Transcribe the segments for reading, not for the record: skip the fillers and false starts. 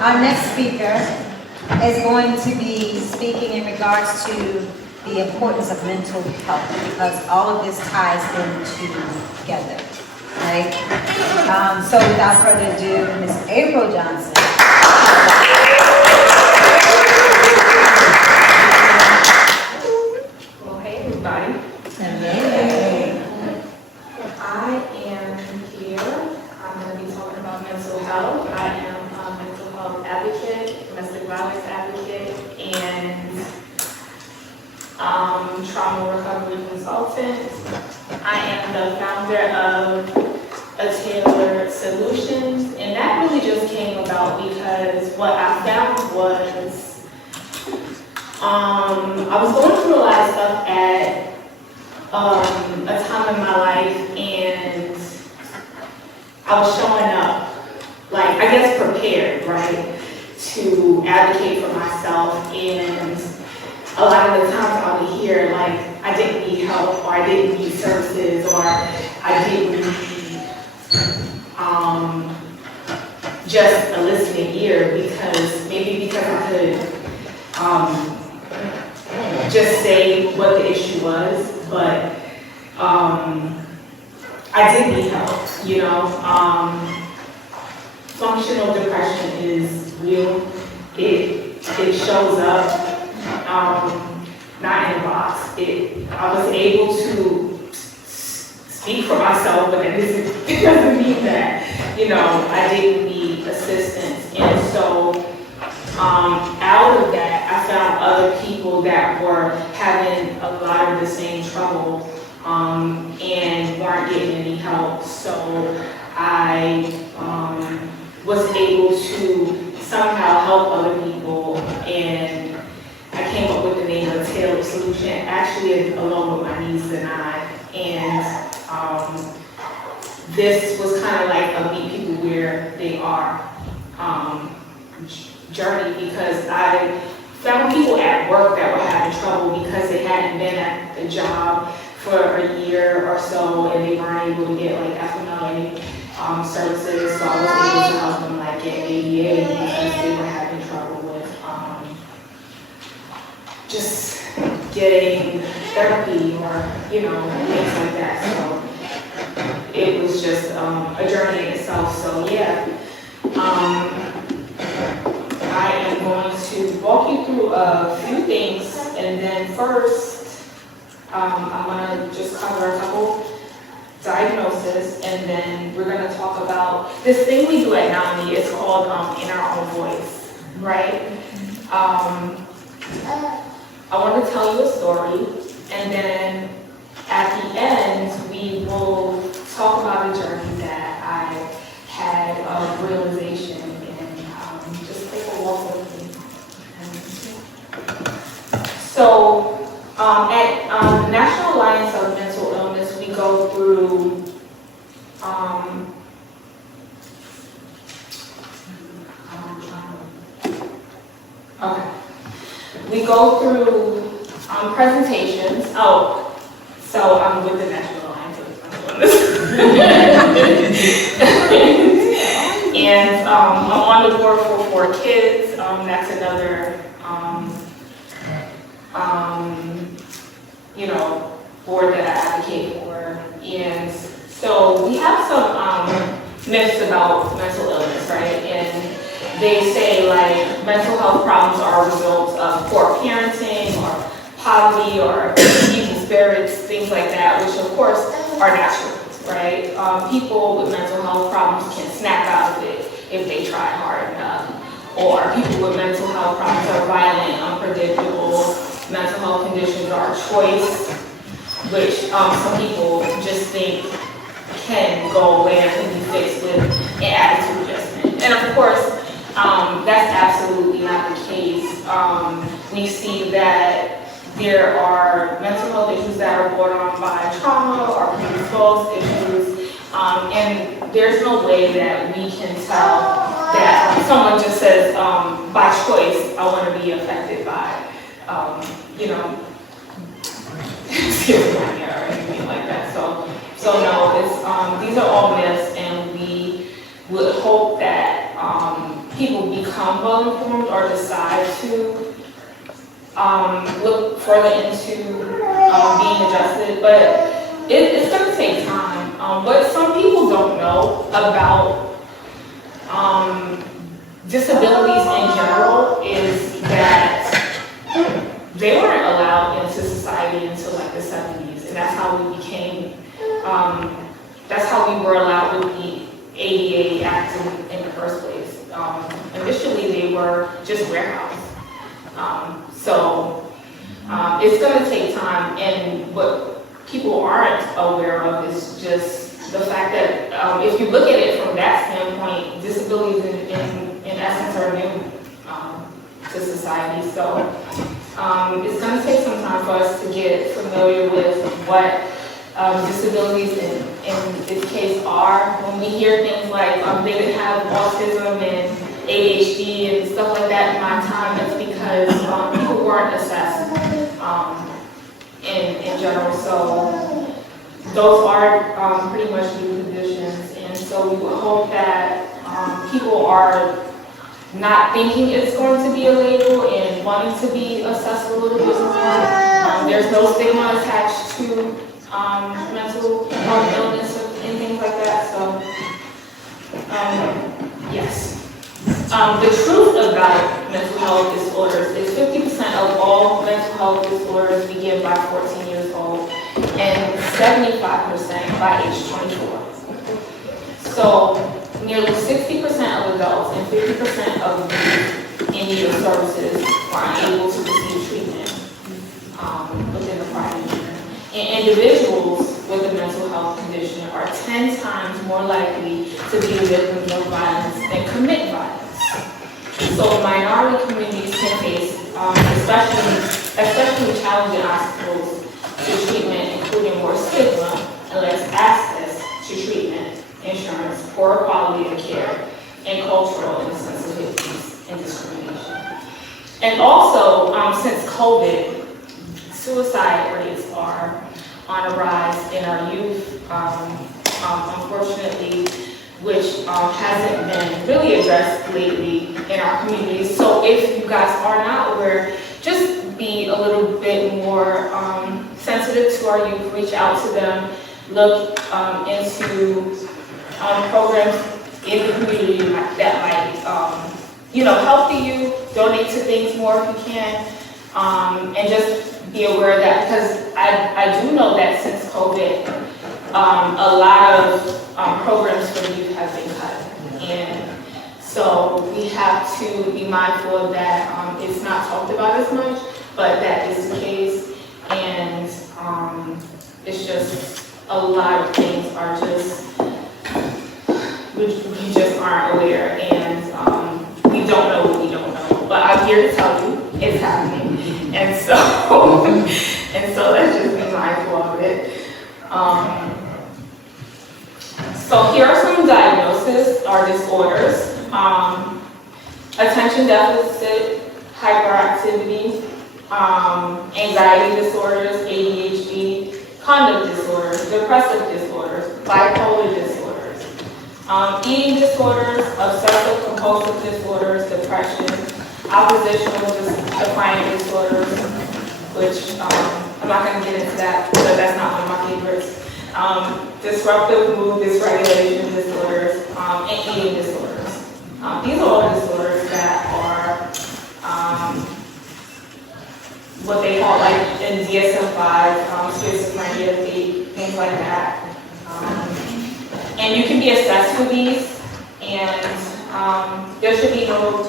Our next speaker is going to be speaking in regards to the importance of mental health, because all of this ties in together, right? So without further ado, Ms. April Johnson. Well, hey everybody. Hey. I am here. I'm going to be talking about mental health. I am a mental health advocate, domestic violence advocate, and trauma recovery consultant. I am the founder of Tailored Solutions, and that really just came about because what I found was I was going through a lot of stuff at a time in my life, and I was showing up, like, I guess prepared, right, to advocate for myself, and a lot of the times I would hear, like, I didn't need help, or I didn't need services, or I didn't need just a listening ear, because I could just say what the issue was, but I did need help, you know. Functional depression is real. It shows up, not in a box. I was able to speak for myself, but it doesn't mean that, you know, I didn't need assistance. And so out of that, I found other people that were having a lot of the same trouble and weren't getting any help. So I was able to somehow help other people, and I came up with the name of Tailored Solution, actually along with my niece and I. And this was kind of like a meet people where they are journey, because I found people at work that were having trouble because they hadn't been at the job for a year or so, and they weren't able to get like FMLA services. So I was able to help them like get ADA because they were having trouble with just getting therapy or, you know, things like that. So it was just a journey in itself. So yeah. I am going to walk you through a few things, and then first, I'm going to just cover a couple diagnoses, and then we're going to talk about this thing we do at NAMI. It's called In Our Own Voice, right? I want to tell you a story, and then at the end, we will talk about a journey that I had of realization. So at the National Alliance of Mental Illness, we go through presentations. Oh, so I'm with the National Alliance of Mental Illness. And I'm on the board for kids. That's another you know, board that I advocate for. And so we have some myths about mental illness, right? And they say like mental health problems are a result of poor parenting or poverty or evil spirits, things like that, which of course are natural, right? People with mental health problems can snap out of it if they try hard enough. Or people with mental health problems are violent, unpredictable. Mental health conditions are a choice, which some people just think can go away and can be fixed with an attitude adjustment. And of course, that's absolutely not the case. We see that there are mental health issues that are brought on by trauma or predisposed issues, and there's no way that we can tell that someone just says, by choice, I want to be affected by, you know, schizophrenia or anything like that. So no, it's, these are all myths, and we would hope that people become become well informed or decide to look further into being adjusted, but it's going to take time. What some people don't know about disabilities in general is that they weren't allowed into society until like the 70s, and that's how we became, that's how we were allowed with the ADA Act in the first place. Initially, they were just warehoused. So it's going to take time, and what people aren't aware of is just the fact that if you look at it from that standpoint, disabilities in essence are new to society. So it's going to take some time for us to get familiar with what disabilities in this case are. When we hear things like they didn't have autism and ADHD and stuff like that in my time, it's because people weren't assessed in general. So those are pretty much new conditions, and so we would hope that people are not thinking it's going to be a label and wanting to be assessed a little bit more. There's no stigma attached to mental health illness and things like that. So yes. The truth about mental health disorders is 50% of all mental health disorders begin by 14 years old and 75% by age 24. So nearly 60% of adults and 50% of youth in need of services are unable to receive treatment within the prior year. And individuals with a mental health condition are 10 times more likely to be victims of violence than commit violence. So minority communities can face especially challenging obstacles to treatment, including more stigma and less access to treatment, insurance, poor quality of care, and cultural insensitivities and discrimination. And also, since COVID, suicide rates are on a rise in our youth, unfortunately, which hasn't been really addressed lately in our communities. So if you guys are not aware, just be a little bit more sensitive to our youth, reach out to them, look into programs in the community that might, help the youth, donate to things more if you can, and just be aware of that, because I do know that since COVID, a lot of programs for the youth have been cut, and so we have to be mindful of that. It's not talked about as much, but that is the case, and it's just a lot of things are just, we just aren't aware, and we don't know what we don't know. But I'm here to tell you it's happening, and so let's just be mindful of it. So here are some diagnoses or disorders: attention deficit hyperactivity, anxiety disorders, ADHD, conduct disorders, depressive disorders, bipolar disorders, eating disorders, obsessive compulsive disorders, depression, oppositional defiant disorders, which I'm not going to get into that because that's not one of my favorites. Disruptive mood dysregulation disorders, and eating disorders. These are all disorders that are what they call, like in DSM-5, schizophrenia, things like that. And you can be assessed for these, and there should be no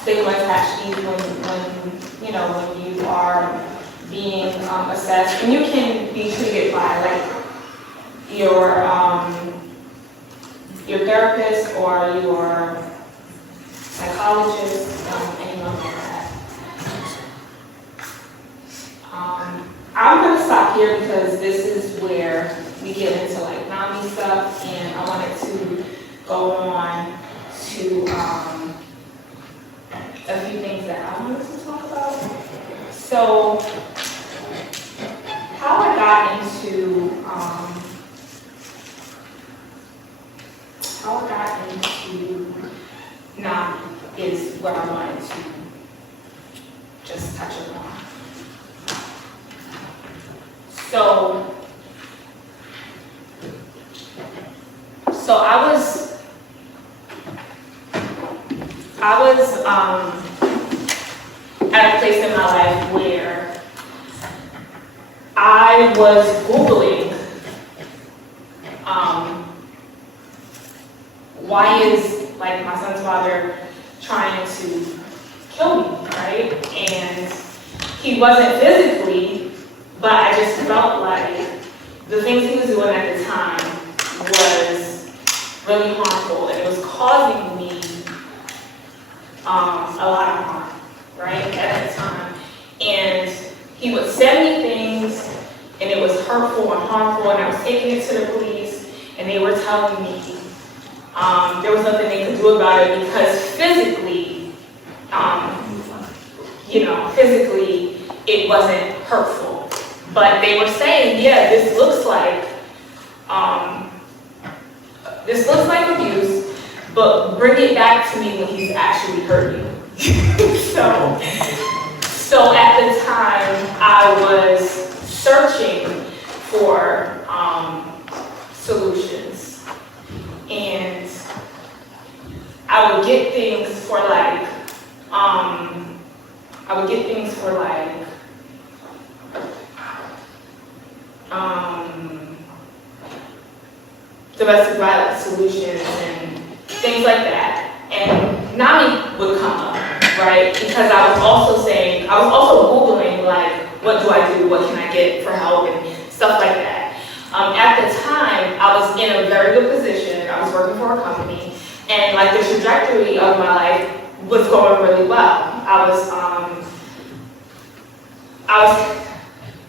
stigma attached to these when you are being assessed. And you can be treated by like your therapist or your psychologist, anyone like that. I'm going to stop here because this is where we get into like NAMI stuff, and I wanted to go on to a few things that I wanted to talk about. So, how I got into NAMI is what I wanted to just touch upon. So I was at a place in my life where I was Googling, why is like my son's father trying to kill me, right? And he wasn't physically, but I just felt like the things he was doing at the time was really harmful, and it was causing me a lot of harm, right, at that time. And he would send me things, and it was hurtful and harmful, and I was taking it to the police, and they were telling me there was nothing they could do about it because physically, physically it wasn't hurtful. But they were saying, yeah, this looks like abuse, but bring it back to me when he's actually hurt you. So at the time, I was searching for solutions, and I would get things for like domestic violence solutions and things like that. And NAMI would come up, right? Because I was also Googling like, what do I do? What can I get for help and stuff like that. At the time, I was in a very good position. I was working for a company, and like the trajectory of my life was going really well.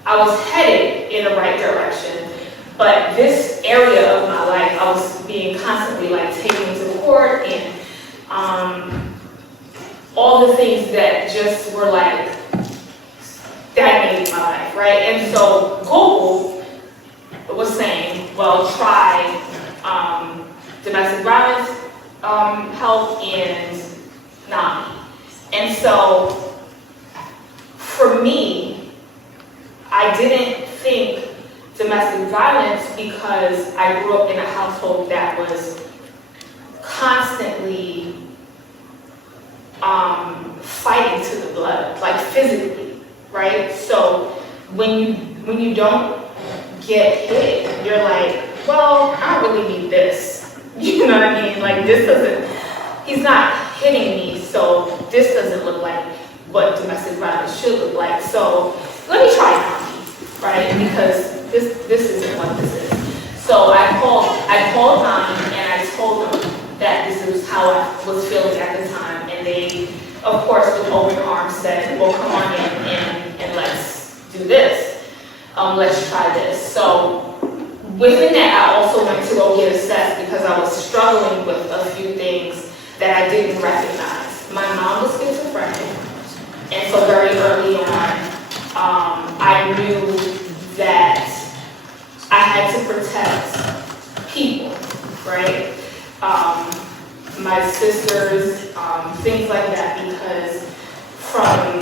I was headed in the right direction, but this area of my life, I was being constantly like taken to court and all the things that just were like stagnating my life, right? And so Google was saying, well, try domestic violence help and NAMI. And so for me, I didn't think domestic violence because I grew up in a household that was constantly fighting to the blood, like physically, right? So when you don't get hit, you're like, well, I don't really need this. You know what I mean? Like he's not hitting me, so this doesn't look like what domestic violence should look like. So let me try NAMI, right? Because this isn't what this is. So I called NAMI and I told them that this is how I was feeling at the time, and they, of course, with open arms said, well, come on in and let's do this. Let's try this. So within that, I also went to go get assessed because I was struggling with a few things that I didn't recognize. My mom was schizophrenic, and so very early on, I knew that I had to protect people, right? My sisters, things like that, because from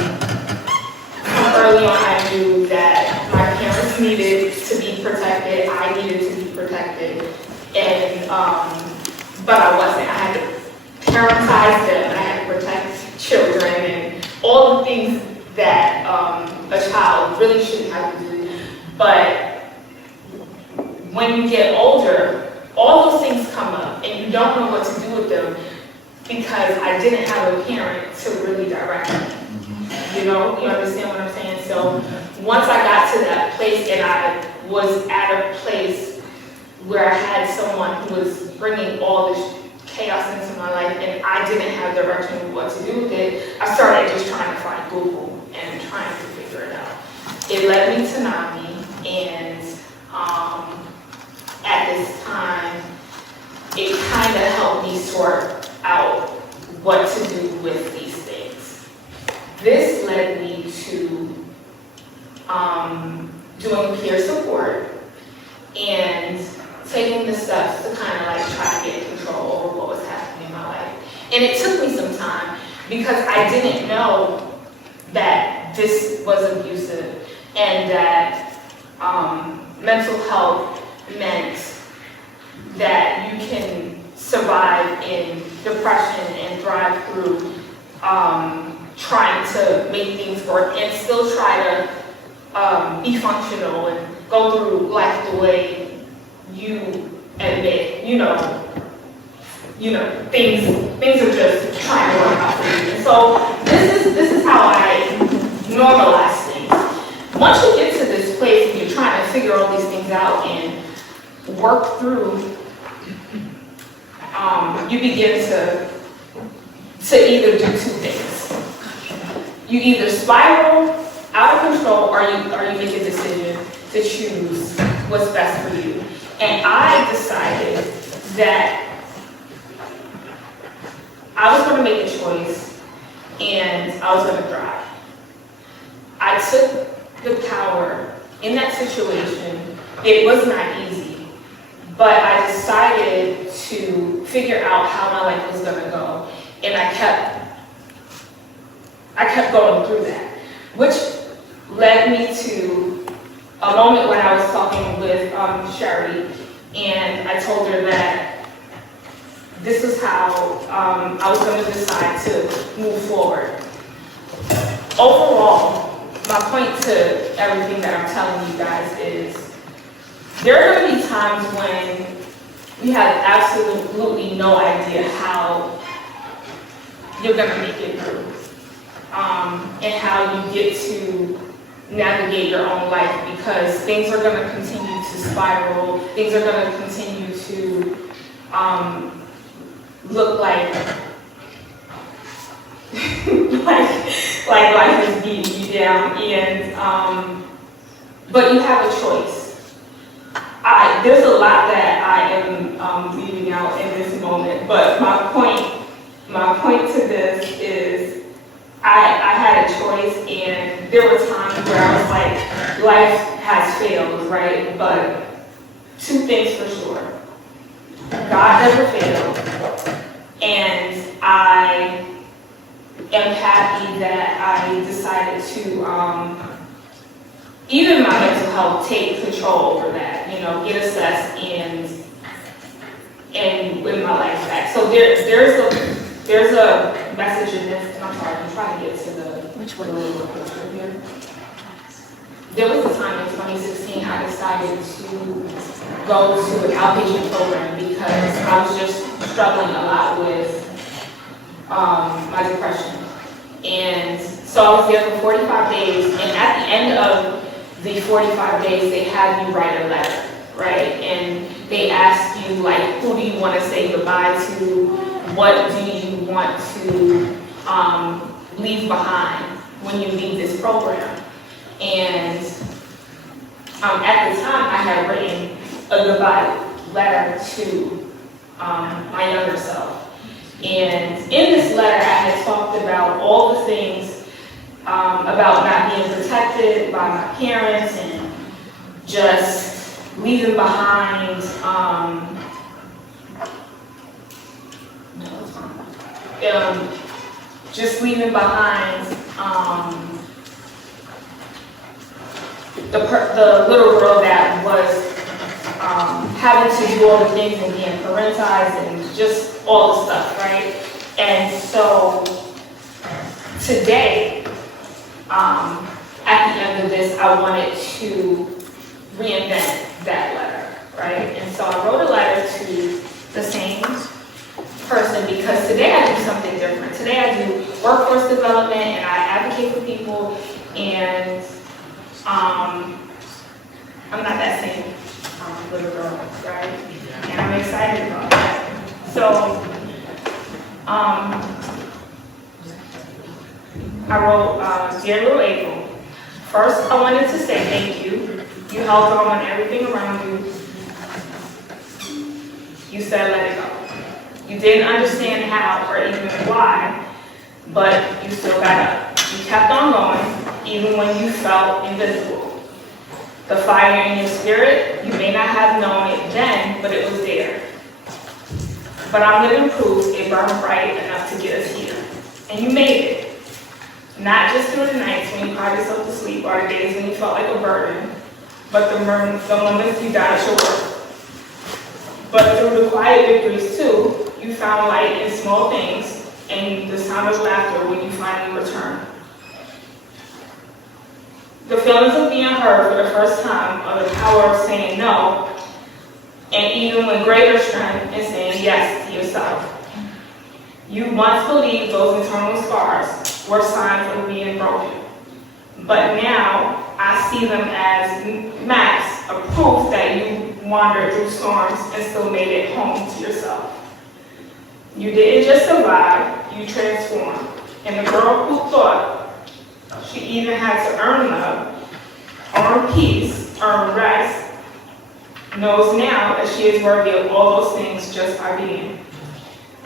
early on I knew that my parents needed to be protected, I needed to be protected, and but I wasn't. I had to parentize them, I had to protect children, and all the things that a child really shouldn't have to do. But when you get older, all those things come up, and you don't know what to do with them because I didn't have a parent to really direct me. You understand what I'm saying? So once I got to that place and I was at a place where I had someone who was bringing all this chaos into my life and I didn't have direction of what to do with it, I started just trying to find Google and trying to figure it out. It led me to NAMI, and at this time, it kind of helped me sort out what to do with these things. This led me to doing peer support and taking the steps to kind of like try to get control over what was happening in my life. And it took me some time because I didn't know that this was abusive and that mental health meant that you can survive in depression and thrive through trying to make things work and still try to be functional and go through life the way you admit, things are just trying to work out for you. And so this is how I normalize things. Once you get to this place and you're trying to figure all these things out and work through, you begin to either do two things. You either spiral out of control or you make a decision to choose what's best for you. And I decided that I was going to make a choice and I was going to thrive. I took the power in that situation. It was not easy, but I decided to figure out how my life was going to go. And I kept going through that, which led me to a moment when I was talking with Sherry, and I told her that this is how I was going to decide to move forward. Overall, my point to everything that I'm telling you guys is there are going to be times when you have absolutely no idea how you're going to make it through, and how you get to navigate your own life, because things are going to continue to spiral, things are going to continue to look like like life is beating you down, and but you have a choice. There's a lot that I am leaving out in this moment, but my point to this is I had a choice, and there were times where I was like, life has failed, right? But two things for sure. God never failed, and I am happy that I decided to, even my mental health, take control over that, get assessed and win my life back. So there's a message in this, and I'm sorry, I'm trying to get to the little picture here. There was a time in 2016 I decided to go to an outpatient program because I was just struggling a lot with my depression. And so I was there for 45 days, and at the end of the 45 days, they had you write a letter, right? And they asked you, like, who do you want to say goodbye to? What do you want to leave behind when you leave this program? And at the time, I had written a goodbye letter to my younger self. And in this letter, I had talked about all the things about not being protected by my parents and just leaving behind the little girl that was having to do all the things and being parentized and just all the stuff, right? And so today, at the end of this, I wanted to reinvent that letter, right? And so I wrote a letter to the same person because today I do something different. Today I do workforce development and I advocate for people, and I'm not that same little girl, right? And I'm excited about that. So I wrote, Dear Little April, first I wanted to say thank you. You held on everything around you. You said let it go. You didn't understand how or even why, but you still got up. You kept on going, even when you felt invisible. The fire in your spirit, you may not have known it then, but it was there. But I'm living proof it burned bright enough to get us here. And you made it. Not just through the nights when you cried yourself to sleep or the days when you felt like a burden, but the moments you died at your work. But through the quiet victories too, you found light in small things and the sound of laughter when you finally returned. The feelings of being heard for the first time, or the power of saying no, and even with greater strength in saying yes to yourself. You once believed those internal scars were signs of being broken. But now, I see them as maps of proof that you wandered through storms and still made it home to yourself. You didn't just survive, you transformed. And the girl who thought she even had to earn love, earn peace, earn rest, knows now that she is worthy of all those things just by being.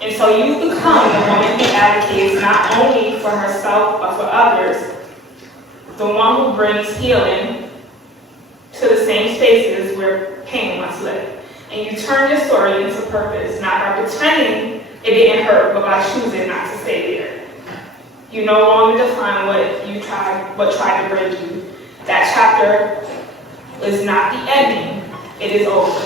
And so you become the woman who advocates not only for herself but for others, the one who brings healing to the same spaces where pain once lived. And you turn your story into purpose, not by pretending it didn't hurt, but by choosing not to stay there. You no longer define what tried to break you. That chapter is not the ending, it is over.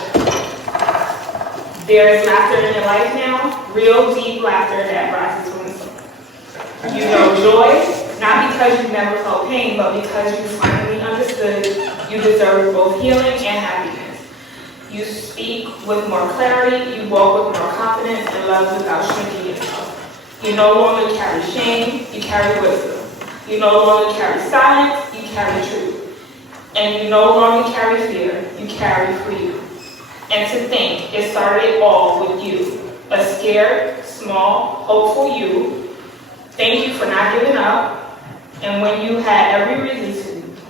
There is laughter in your life now, real deep laughter that rises from the soul. You know joy, not because you never felt pain, but because you finally understood you deserve both healing and happiness. You speak with more clarity, you walk with more confidence, and love without shrinking yourself. You no longer carry shame, you carry wisdom. You no longer carry silence, you carry truth. And you no longer carry fear, you carry freedom. And to think it started all with you, a scared, small, hopeful you. Thank you for not giving up. And when you had every reason to,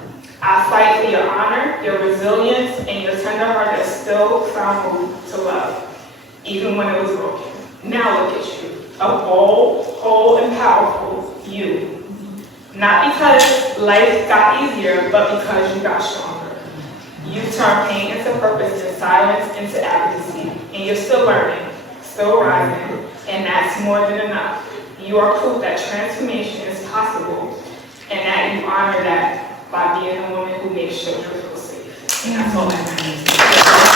I fight for your honor, your resilience, and your tender heart that still found room to love, even when it was broken. Now look at you, a bold, whole, and powerful you. Not because life got easier, but because you got stronger. You turn pain into purpose and silence into advocacy. And you're still learning, still rising, and that's more than enough. You are proof that transformation is possible, and that you honor that by being a woman who makes children feel safe. And that's all that matters.